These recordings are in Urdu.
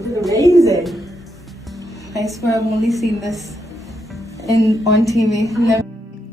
It amazing. I swear I've only seen this on TV. Never.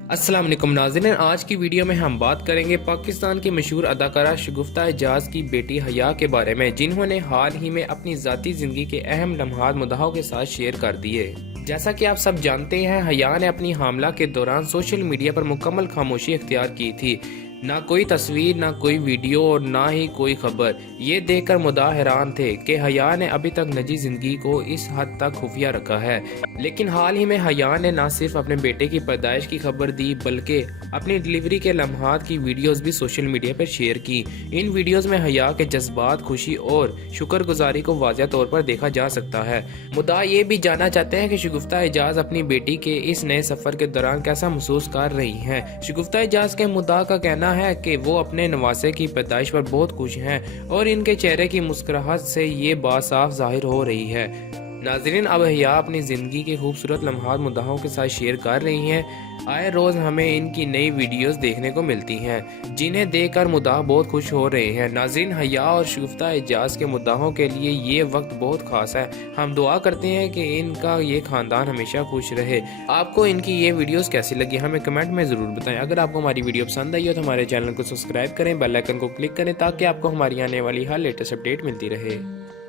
السلام علیکم ناظرین، آج کی ویڈیو میں ہم بات کریں گے پاکستان کی مشہور اداکارہ شگفتہ اعجاز کی بیٹی حیا کے بارے میں، جنہوں نے حال ہی میں اپنی ذاتی زندگی کے اہم لمحات مداحوں کے ساتھ شیئر کر دیے۔ جیسا کہ آپ سب جانتے ہیں، حیا نے اپنی حاملہ کے دوران سوشل میڈیا پر مکمل خاموشی اختیار کی تھی۔ نہ کوئی تصویر، نہ کوئی ویڈیو اور نہ ہی کوئی خبر۔ یہ دیکھ کر مداح حیران تھے کہ حیا نے ابھی تک نجی زندگی کو اس حد تک خفیہ رکھا ہے، لیکن حال ہی میں حیا نے نہ صرف اپنے بیٹے کی پیدائش کی خبر دی بلکہ اپنی ڈیلیوری کے لمحات کی ویڈیوز بھی سوشل میڈیا پر شیئر کی۔ ان ویڈیوز میں حیا کے جذبات، خوشی اور شکر گزاری کو واضح طور پر دیکھا جا سکتا ہے۔ مداح یہ بھی جاننا چاہتے ہیں کہ شگفتہ اعجاز اپنی بیٹی کے اس نئے سفر کے دوران کیسا محسوس کر رہی ہیں۔ شگفتہ اعجاز کے مداح کا کہنا ہے کہ وہ اپنے نواسے کی پیدائش پر بہت خوش ہیں اور ان کے چہرے کی مسکراہٹ سے یہ بات صاف ظاہر ہو رہی ہے۔ ناظرین، اب حیا اپنی زندگی کے خوبصورت لمحات مداحوں کے ساتھ شیئر کر رہی ہیں۔ آئے روز ہمیں ان کی نئی ویڈیوز دیکھنے کو ملتی ہیں، جنہیں دیکھ کر مداح بہت خوش ہو رہے ہیں۔ ناظرین، حیا اور شگفتہ اعجاز کے مداحوں کے لیے یہ وقت بہت خاص ہے۔ ہم دعا کرتے ہیں کہ ان کا یہ خاندان ہمیشہ خوش رہے۔ آپ کو ان کی یہ ویڈیوز کیسی لگی ہمیں کمنٹ میں ضرور بتائیں۔ اگر آپ کو ہماری ویڈیو پسند آئی ہو تو ہمارے چینل کو سبسکرائب کریں، بیل آئیکن کو کلک کریں تاکہ آپ کو ہماری آنے والی ہر لیٹسٹ اپڈیٹ ملتی رہے۔